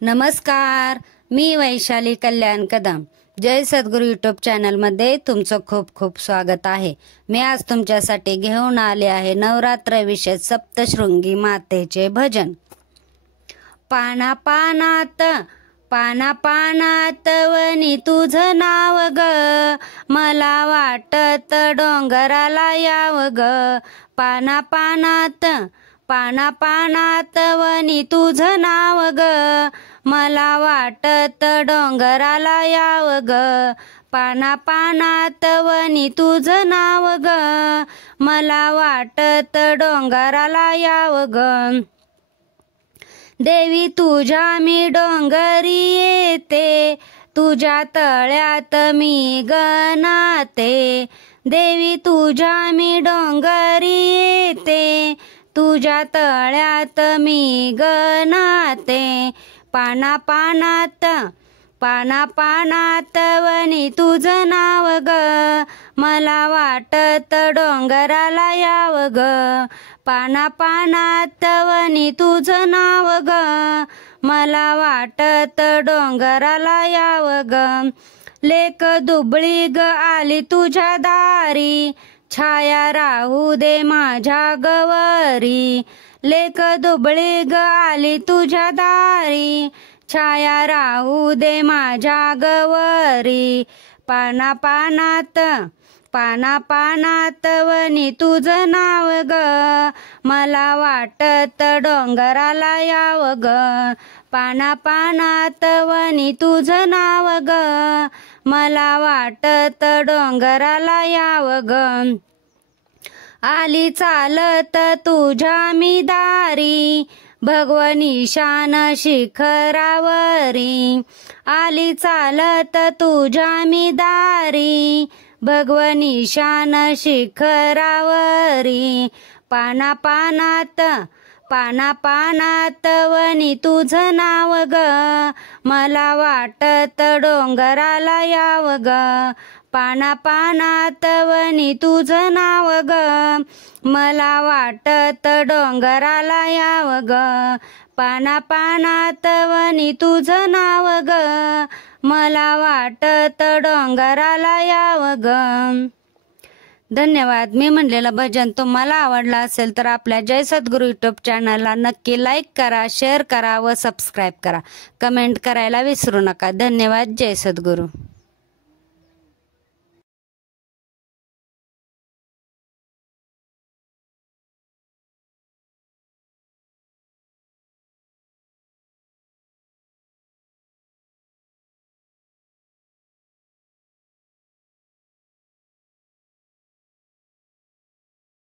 नमस्कार, मी वैशाली कल्याण कदम. जय सद्गुरू यूट्यूब चॅनलमध्ये तुमचं खूप खूप स्वागत आहे. मी आज तुमच्यासाठी घेऊन आले आहे नवरात्र विशेष सप्तशृंगी मातेचे भजन. पाना पानात पाना पानात वनी तुझं नाव ग, मला वाटत डोंगराला याव ग. पाना पानात पाना पानात वनी तुझं नाव ग, मला वाटत डोंगराला याव ग. पाना पानात वनी तुझं नाव ग, मला वाटत डोंगराला याव ग. देवी तुझ्या मी डोंगरी येते, तुझ्या तळ्यात मी गनाते. देवी तुझ्या मी डोंगरी येते, तुझ्या तळ्यात मी गनाते. पाना पानात पाना पानात वनी तुझं नाव ग, मला वाटत डोंगराला याव ग. पाना पानात वनी तुझं नाव ग, मला वाटत डोंगराला याव ग. लेक दुबळी ग आली तुझ्या दारी, छाया राहू दे माझ्या गवरी. लेक दुबळी ग आली तुझ्या दारी, छाया राहू दे माझ्या गवरी. पाना पानात पाना पानात वनी तुझं नाव ग, मला वाटत डोंगराला याव ग. पाना पानात वनी तुझं नाव ग, मला वाटत डोंगराला याव ग. आली चालत तुझ्या मी दारी, भगवनी शान शिखरावरी. आली चालत तुझ्या मी दारी, भगवनी शान शिखरावरी. पाना पानात पाना पानात वनी तुझं नाव ग, मला वाटत डोंगराला याव ग. पाना पानात वनी तुझं नाव ग, मला वाटत डोंगराला याव ग. पाना पानात वनी तुझं नाव ग, मला वाटत डोंगराला याव ग. धन्यवाद. मी म्हणलेलं भजन तुम्हाला आवडलं असेल तर आपल्या जय सद्गुरू यूट्यूब चॅनलला नक्की लाईक करा, शेअर करा व सबस्क्राईब करा. कमेंट करायला विसरू नका. धन्यवाद. जय सद्गुरू.